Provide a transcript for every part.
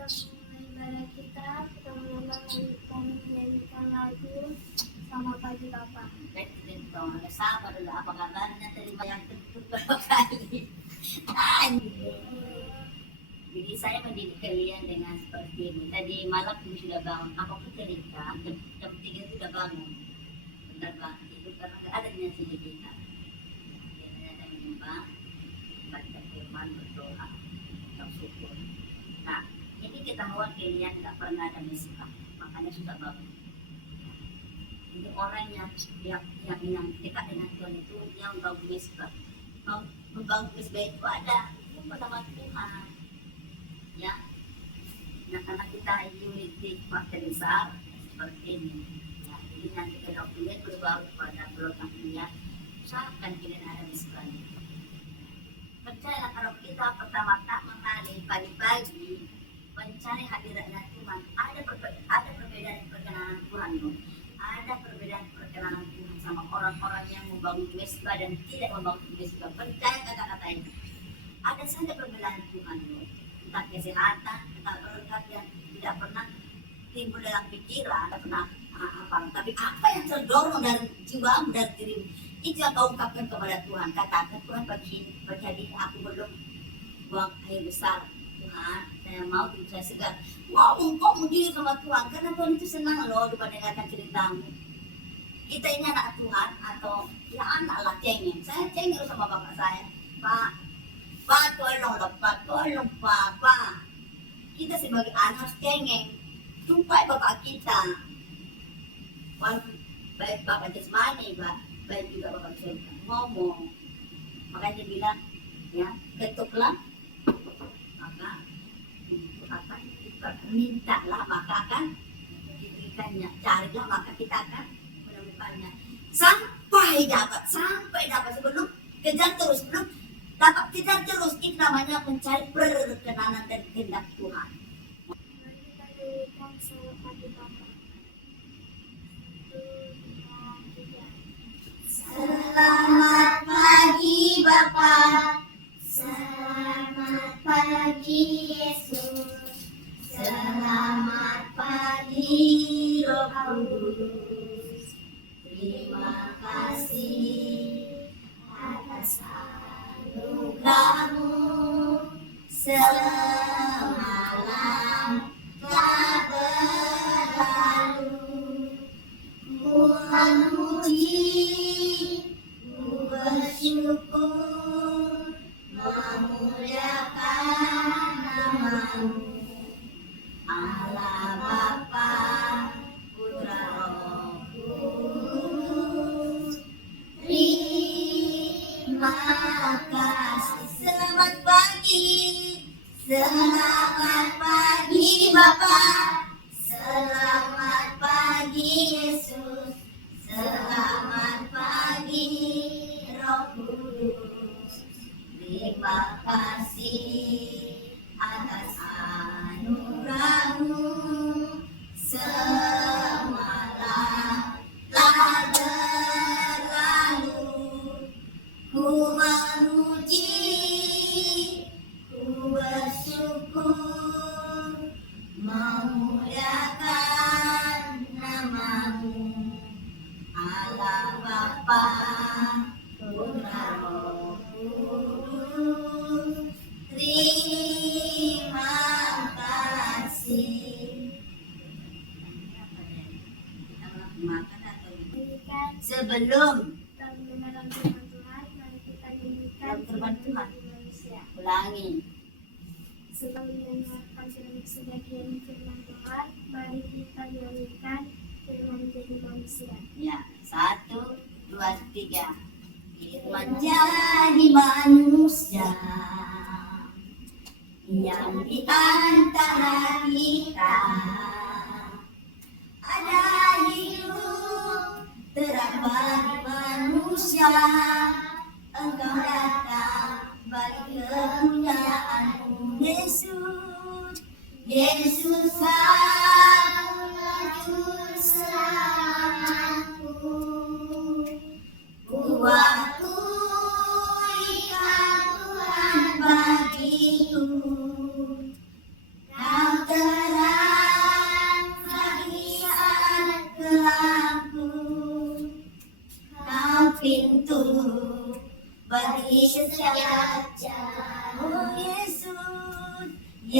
ibadah kita menyanyikan lagu Selamat Pagi Bapak. Sama dulu apa kabarnya terima yang kedua kali. Jadi saya mendidik kalian dengan seperti ini. Tadi malam kami sudah bangun. Apapun cerita, jam 3 sudah bangun. Bentar banget itu karena nggak ada dengan sini kita. Biasanya saya menyembah, baca firman, berdoa, bersyukur. Nah, ini ketahuan kalian nggak pernah ada misbah, makanya susah bangun. Jadi orang yang dekat dengan Tuhan itu yang membangun misbah. Membangun misbah itu ada bersama Tuhan. Ya, nah karena kita unity partai besar seperti ini. Ya, jadi nanti kalau kalian berbaur pada program ini, usahakan kalian ada misbah. Percayalah kalau kita pertama-tama kali pagi-pagi mencari hadiratnya Tuhan, ada perbedaan perkenalan Tuhan loh. Ada perbedaan perkenalan Tuhan sama orang-orang yang membangun misbah dan tidak membangun misbah. Percaya kata-kata ini. Ada saja perbedaan Tuhan loh. Entah kesehatan, entah berkat yang tidak pernah timbul dalam pikiran, tidak pernah apa. Tapi apa yang terdorong dari jiwamu, dari dirimu, itu yang kau ungkapkan kepada Tuhan. Katakan, Tuhan pagi hari aku belum buang air besar. Tuhan, saya mau hidup saya segar. Kau mendiri sama Tuhan, karena Tuhan itu senang loh mendengarkan ceritamu. Kita ini anak Tuhan atau ya anak lah cengeng. Saya cengeng sama bapak saya, Pak, tolong Pak. Kita sebagai anak harus cengeng. Tumpai bapak kita. Baik bapak jasmani, baik juga bapak surga. Ngomong. Makanya dia bilang, ya, ketuklah. Maka akan mintalah, maka akan diberikannya. Carilah, maka kita akan menemukannya. Sampai dapat sebelum kejar terus, belum dapat kejar terus. Itu namanya mencari perkenanan dan kehendak Tuhan. Mari kita nyanyikan Selamat Pagi Bapak. Selamat pagi Bapak, selamat pagi Yesus, selamat pagi Roh Kudus. Terima kasih atas anugerahmu semalam telah berlalu. Ku memuji, ku bersyukur, memuliakan namamu, Allah Bapa, Putra Roh Kudus. Terima kasih. Selamat pagi Bapak, selamat pagi Yesus, selamat pagi Roh Kudus. Terima kasih atas anugerahmu semalam telah berlalu. Ku memuji, ku bersyukur, memuliakan namamu, Allah Bapa, Putra Roh Kudus. Terima kasih. Sebelum Kita mendengarkan firman Tuhan, mari kita nyanyikan firman Tuhan. manusia. Ulangi. Sebelum mendengarkan sebagian firman Tuhan, mari kita nyanyikan firman jadi manusia. Ya, 1, 2, 3. Firman jadi manusia yang di antara kita, ada hidup terang bagi manusia. Engkau datang bagi kepunyaanmu, Yesus. Yesus juru selamatku. Kuatku ikan Tuhan bagiku. Kau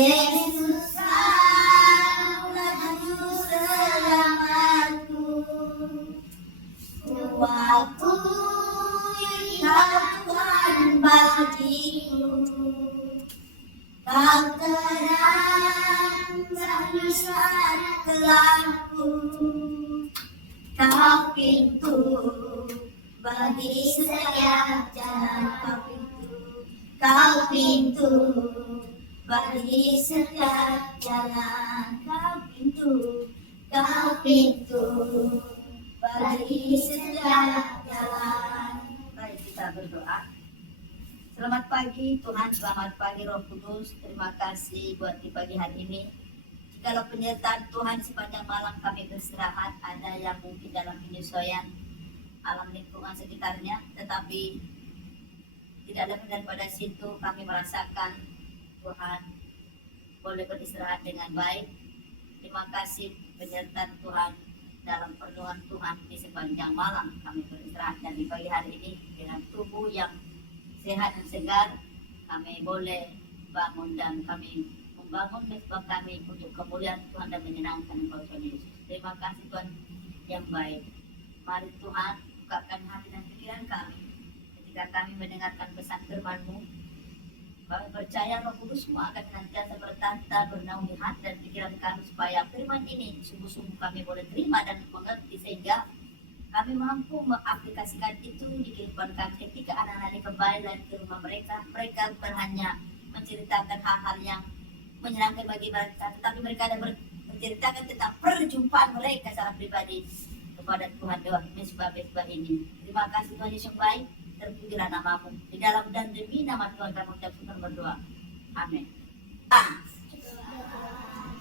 Yesus kaulah juru selamatku. Ku akui kau Tuhan bagiku. Kau terang bagi saat gelapku. Kau pintu bagi setiap jalan. Kau pintu bagi setiap jalan. Kau pintu bagi setiap jalan. Baik, kita berdoa. Selamat pagi Tuhan, selamat pagi Roh Kudus. Terima kasih buat di pagi hari ini. Jikalau penyertaan Tuhan sepanjang malam kami beristirahat, ada yang mungkin dalam penyesuaian alam lingkungan sekitarnya, tetapi tidak lebih daripada situ kami merasakan Tuhan boleh beristirahat dengan baik. Terima kasih penyertaan Tuhan dalam perlindungan Tuhan di sepanjang malam kami beristirahat, dan di pagi hari ini dengan tubuh yang sehat dan segar kami boleh bangun dan kami membangun mesbah kami untuk kemuliaan Tuhan dan menyenangkan Engkau Tuhan Yesus. Terima kasih Tuhan yang baik. Mari Tuhan bukakan hati dan pikiran kami ketika kami mendengarkan pesan firman-Mu. Kami percaya Roh Kudus-Mu akan senantiasa bertata bernaung di hati dan pikiran kami supaya firman ini sungguh-sungguh kami boleh terima dan mengerti, sehingga kami mampu mengaplikasikan itu di kehidupan kami ketika anak-anak ini kembali lagi ke rumah mereka. Mereka bukan hanya menceritakan hal-hal yang menyenangkan bagi mereka, tetapi mereka ada menceritakan tentang perjumpaan mereka secara pribadi kepada Tuhan lewat mesbah-mesbah ini. Terima kasih Tuhan Yesus yang baik. Terpujilah nama-Mu. Di dalam dan demi nama Tuhan kami ucapkan berdoa. Amin.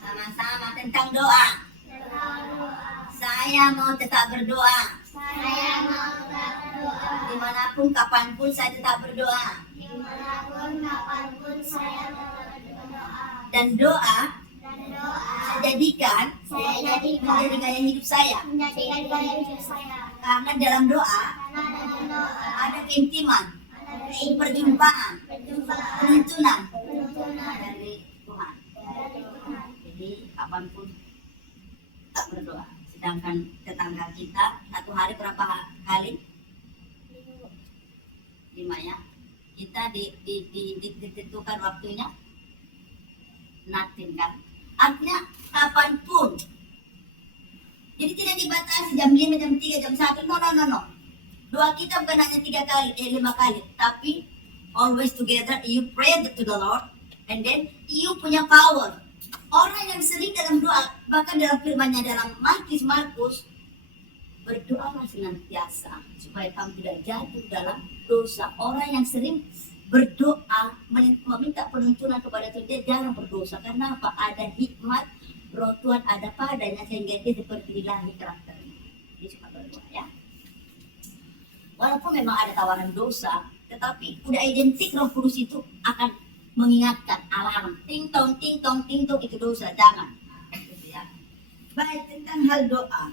Sama-sama tentang doa. Saya mau tetap berdoa. Dimanapun, kapanpun saya tetap berdoa. Dan doa saya jadikan menjadi gaya hidup saya. Karena dalam doa ada keintiman, perjumpaan, penuntunan dari Tuhan. Jadi kapanpun tak berdoa. Sedangkan tetangga kita satu hari berapa kali? 5 ya. Kita ditentukan waktunya nothing kan. Artinya kapanpun. Jadi tidak dibatasi jam 5, jam 3, jam 1. No. Doa kita bukan hanya 5 kali, tapi always together you pray to the Lord, and then you punya power. Orang yang sering dalam doa, bahkan dalam firman-Nya dalam Markus, berdoalah senantiasa supaya kamu tidak jatuh dalam dosa. Orang yang sering berdoa meminta penuntunan kepada Tuhan, dia jarang berdosa. Karena apa? Ada hikmat Roh Tuhan ada padanya sehingga dia seperti ilahi karakternya. Dia suka berdoa ya. Walaupun memang ada tawaran dosa, tetapi udah identik Roh Kudus itu akan mengingatkan alarm, ting tong itu dosa, jangan. Gitu ya. Baik, tentang hal doa.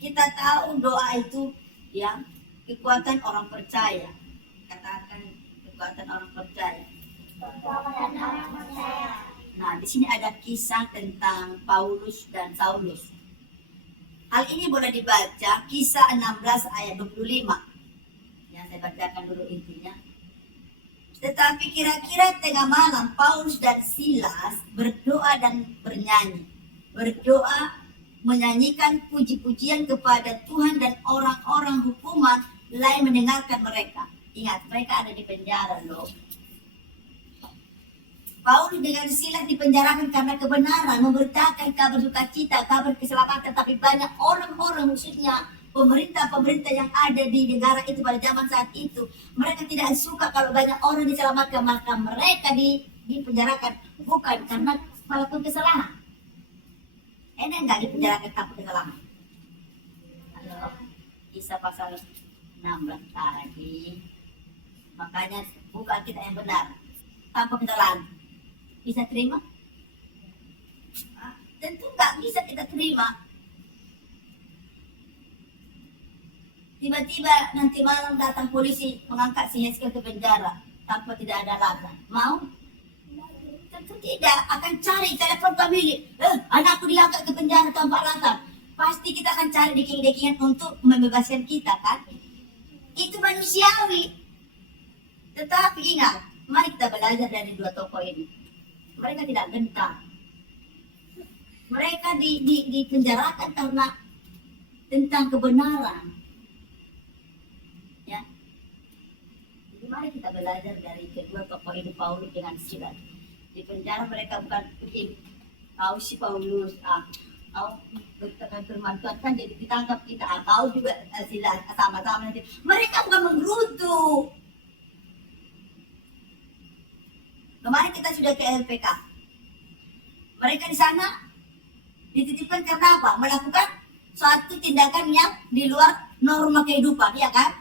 Kita tahu doa itu ya kekuatan orang percaya. Katakan kekuatan orang percaya. Nah, di sini ada kisah tentang Paulus dan Saulus. Hal ini boleh dibaca Kisah 16 ayat 25. Yang saya bacakan dulu intinya. Tetapi kira-kira tengah malam Paulus dan Silas berdoa dan bernyanyi. Berdoa menyanyikan puji-pujian kepada Tuhan, dan orang-orang hukuman lain mendengarkan mereka. Ingat, mereka ada di penjara loh. Paulus dengan Silas dipenjarakan karena kebenaran, memberitakan kabar sukacita, kabar keselamatan. Tapi banyak orang-orang, khususnya pemerintah-pemerintah yang ada di negara itu pada zaman saat itu, mereka tidak suka kalau banyak orang diselamatkan, maka mereka dipenjarakan bukan karena melakukan kesalahan. Enak nggak dipenjarakan tanpa kesalahan? Halo, Kisah pasal 16 tadi. Makanya bukan kita yang benar tanpa kesalahan. Bisa terima? Tentu nggak bisa kita terima. Tiba-tiba nanti malam datang polisi mengangkat si Heskel ke penjara tanpa tidak ada alasan. Mau? tidak akan cari telepon family. Anakku diangkat ke penjara tanpa alasan. Pasti kita akan cari deking-dekingan untuk membebaskan kita kan? Itu manusiawi. Tetapi ingat, mari kita belajar dari dua tokoh ini. Mereka tidak gentar. Mereka dipenjarakan karena tentang kebenaran. Ya. Jadi mari kita belajar dari kedua tokoh ini, Paulus dengan Silas. Di penjara mereka bukan begini. Kau si Paulus, kau berkata firman Tuhan kan jadi ditangkap kita. Kau juga Silas sama-sama. Mereka bukan menggerutu. Kemarin kita sudah ke LPK. Mereka di sana dititipkan karena apa? Melakukan suatu tindakan yang di luar norma kehidupan, ya kan?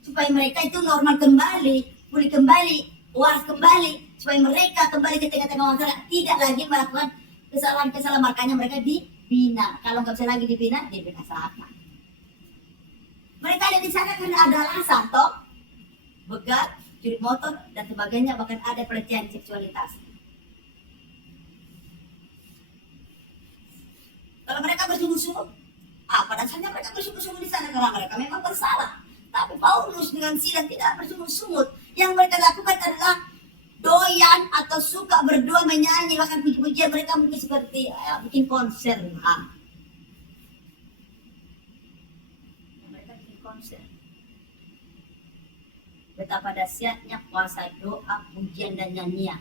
Supaya mereka itu normal kembali, pulih kembali, waras kembali, supaya mereka kembali ke tengah-tengah masyarakat, tidak lagi melakukan kesalahan-kesalahan. Makanya mereka dibina. Kalau nggak bisa lagi dibina sana. Mereka ada di sana karena ada alasan, toh, begal, curi motor dan sebagainya, bahkan ada pelecehan seksualitas. Kalau mereka bersungguh-sungguh, pada dasarnya mereka bersungguh-sungguh di sana karena mereka memang bersalah. Tapi Paulus dengan Silas tidak bersungguh-sungguh. Yang mereka lakukan adalah doyan atau suka berdoa, menyanyi, bahkan puji-pujian. Mereka mungkin seperti bikin konser. Mereka bikin konser. Betapa dahsyatnya puasa, doa, pujian, dan nyanyian.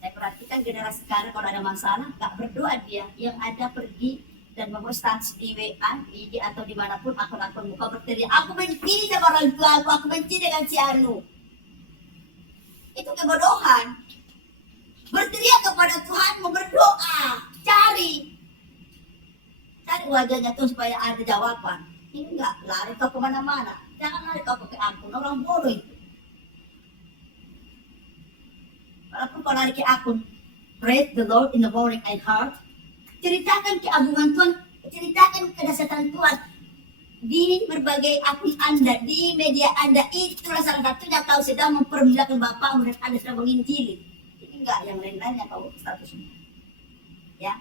Saya perhatikan generasi sekarang kalau ada masalah, gak berdoa dia. Yang ada pergi dan membuat status di WA, IG atau dimanapun, akun-akun muka berteriak, aku benci sama orang tua aku benci dengan si Anu. Itu kebodohan. Berteriak kepada Tuhan, mau berdoa, cari wajahnya tuh supaya ada jawaban. Ini enggak, lari kau kemana-mana. Jangan lari kau pakai akun, orang bodoh itu. Walaupun kau lari ke akun, praise the Lord in the morning and heart, ceritakan keagungan Tuhan, ceritakan kedahsyatan Tuhan di berbagai akun Anda, di media Anda. Itulah salah satunya kau sedang mempermuliakan Bapakmu dan Anda sedang menginjili. Ini enggak yang lain-lainnya kau statusnya. Ya.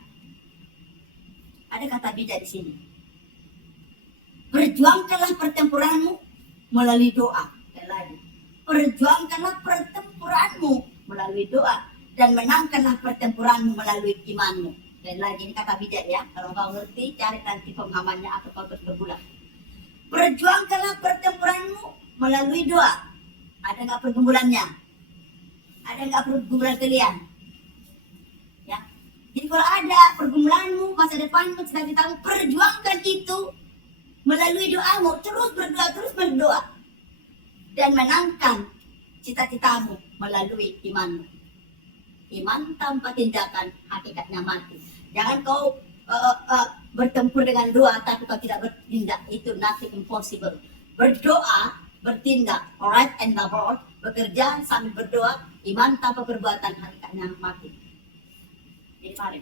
Ada kata bijak di sini. Perjuangkanlah pertempuranmu melalui doa. Sekali lagi. Perjuangkanlah pertempuranmu melalui doa dan menangkanlah pertempuranmu melalui imanmu. Dan lagi ini kata bijak ya. Kalau kau ngerti, cari nanti pemahamannya atau kau terus berbulan. Perjuangkanlah pertempuranmu melalui doa. Ada nggak pergumulannya? Ada nggak pergumulan kalian? Ya. Jadi kalau ada pergumulanmu, masa depanmu, cita-citamu, perjuangkan itu melalui doamu. Terus berdoa. Dan menangkan cita-citamu melalui imanmu. Iman tanpa tindakan hakikatnya mati. Jangan kau bertempur dengan doa tapi kau tidak bertindak. Itu nothing impossible. Berdoa, bertindak, alright and the Lord, bekerja sambil berdoa, iman tanpa perbuatan hakikatnya mati. Jadi mari.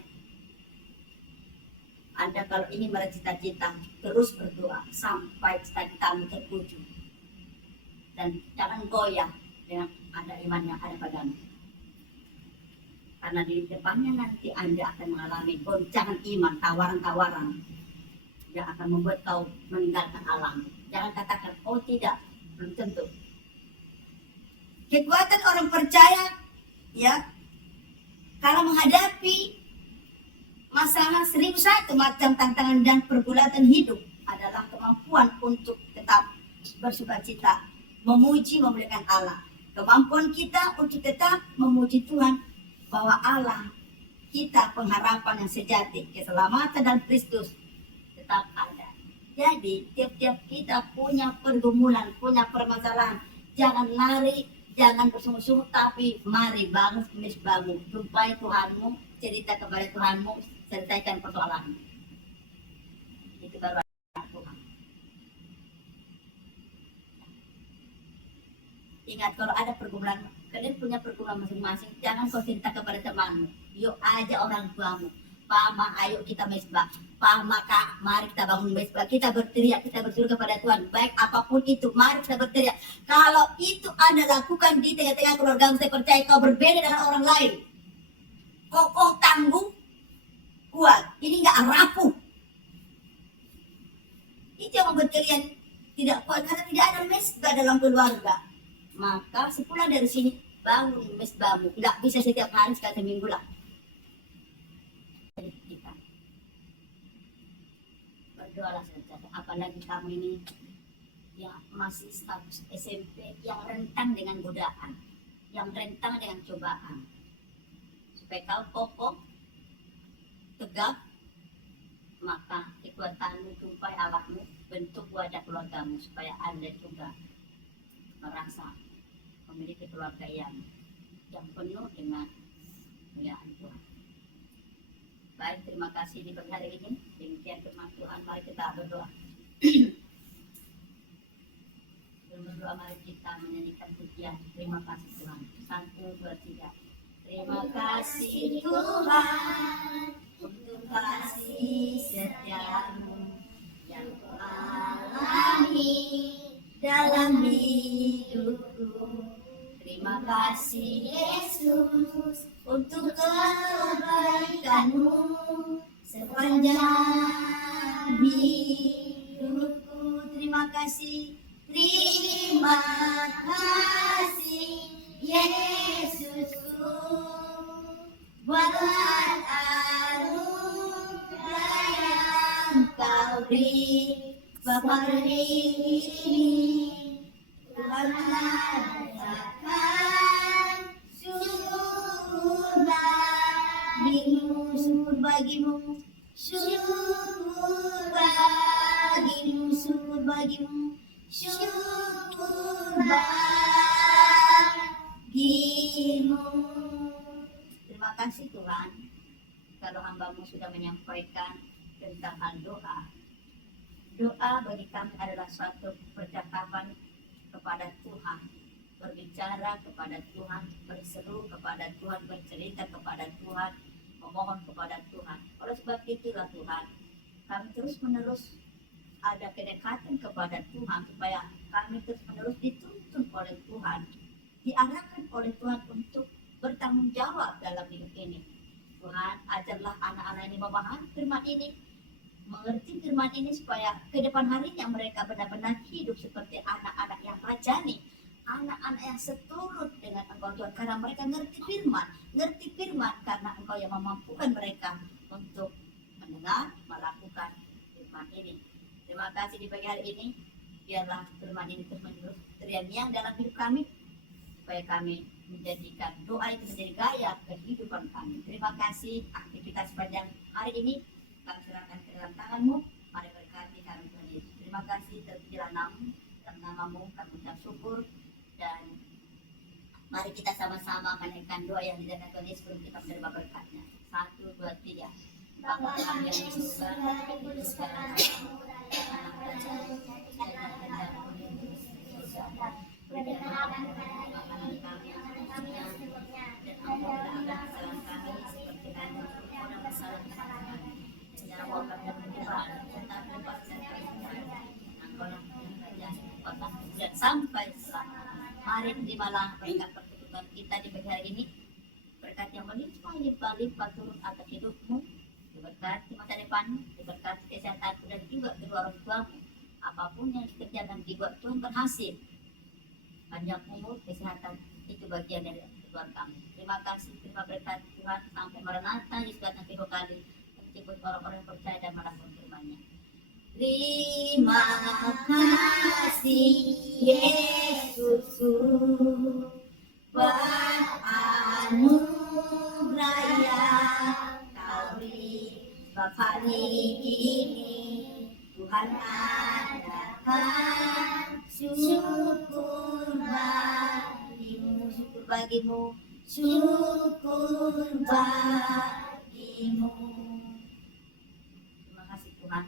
Anda kalau ingin meraih cita-cita, terus berdoa sampai cita-citamu terwujud. Dan jangan goyah dengan ada iman yang ada padamu. Karena di depannya nanti Anda akan mengalami goncangan iman, tawaran-tawaran yang akan membuat kau meninggalkan alam. Jangan katakan, oh tidak, belum tentu. Kekuatan orang percaya, ya, kalau menghadapi masalah 1001 macam tantangan dan pergulatan hidup adalah kemampuan untuk tetap bersukacita, memuji, memuliakan Allah. Kemampuan kita untuk tetap memuji Tuhan bahwa Allah kita pengharapan yang sejati, keselamatan dan Kristus tetap ada. Jadi tiap-tiap kita punya pergumulan, punya permasalahan, jangan lari, jangan bersungguh-sungguh, tapi mari bangun misbahmu, jumpai Tuhanmu, cerita kepada Tuhanmu, selesaikan persoalanmu. Itu baru Tuhan. Ingat, kalau ada pergumulan, kalian punya pergumulan masing-masing, jangan kau cerita kepada temanmu, yuk aja orang tuamu, Pama, ayo kita mesbah. Pama, Kak, mari kita bangun mesbah. Kita berteriak, kita berseru kepada Tuhan. Baik apapun itu, mari kita berteriak. Kalau itu Anda lakukan di tengah-tengah keluarga, saya percaya kau berbeda dengan orang lain. Kokoh, tangguh, kuat. Ini nggak rapuh. Itu yang membuat kalian tidak kuat karena tidak ada mesbah dalam keluarga. Maka sepulang dari sini bangun mesbahmu. Nggak bisa setiap hari, sekali seminggu lah. Kita berdoalah saja. Apalagi kamu ini yang masih status SMP, yang rentan dengan godaan, yang rentan dengan cobaan. Supaya kau kokoh, tegak, maka kekuatanmu tumpai Allahmu bentuk wadah keluargamu supaya Anda juga merasa memiliki keluarga yang penuh dengan kemuliaan Tuhan. Baik, terima kasih di pagi hari ini. Demikian firman Tuhan, mari kita berdoa. Berdoa, mari kita menyanyikan pujian. Terima kasih Tuhan. 1, 2, 3. Terima kasih Tuhan untuk kasih setiamu yang ku alami dalam hidupku. Terima kasih Yesus untuk kebaikanmu sepanjang hidupku. Terima kasih Yesusku buat anugerah yang kau beri. Bapa hari ini Tuhan rasakan syukur bagimu, syukur bagimu, syukur bagimu, syukur bagimu, syukur bagimu. Terima kasih Tuhan, kalau hambamu sudah menyampaikan tentang hal doa. Doa bagi kami adalah suatu percakapan kepada Tuhan, berbicara kepada Tuhan, berseru kepada Tuhan, bercerita kepada Tuhan, memohon kepada Tuhan. Oleh sebab itulah Tuhan, kami terus-menerus ada kedekatan kepada Tuhan supaya kami terus-menerus dituntun oleh Tuhan, diarahkan oleh Tuhan untuk bertanggung jawab dalam hidup ini. Tuhan, ajarlah anak-anak ini memahami firman ini, mengerti firman ini supaya ke depan harinya mereka benar-benar hidup seperti anak-anak yang rajani, anak-anak yang seturut dengan Engkau Tuhan, karena mereka ngerti firman karena Engkau yang memampukan mereka untuk mendengar, melakukan firman ini. Terima kasih di pagi hari ini, biarlah firman ini terus-menerus terngiang dalam hidup kami, supaya kami menjadikan doa itu menjadi gaya kehidupan kami. Terima kasih aktivitas sepanjang hari ini kami serahkan ke dalam tangan-Mu. Mari berkati kami Tuhan Yesus. Terima kasih terpujilah namamu, kami ucap syukur, dan mari kita sama-sama menaikkan doa yang didengar Tuhan Yesus sebelum kita menerima berkat-Nya. 1, 2, 3. Bapa kami yang di surga, dikuduskan namamu, anak kami, berikanlah makanan kami yang secukupnya, dan ampunilah kesalahan kami seperti kami mengampuni orang bersalah kepada kami. Jangan kami dalam pencobaan, tetapi lepaskan kami dari Engkau-lah kerajaan, kekuatan, dan sampai selamanya. Mari terimalah berkat perkebutuhan kita di pagi hari ini, berkat yang melimpah-limpah turun atas hidupmu, diberkati masa depanmu, diberkati kesehatanmu, dan juga kedua orang tuamu. Apapun yang dikerjakan dibuat Tuhan berhasil. Panjang umur, kesehatan, itu bagian dari Tuhan kami. Terima kasih, terima berkat Tuhan sampai Maranatha Yesus datang kedua kali, menjemput orang-orang yang percaya dan melakukan firman-Nya. Terima kasih Yesusku buat anugerah yang Kau beri. Sebab hari ini Tuhan adakan syukur bagimu, syukur bagimu, syukur bagimu. Terima kasih Tuhan.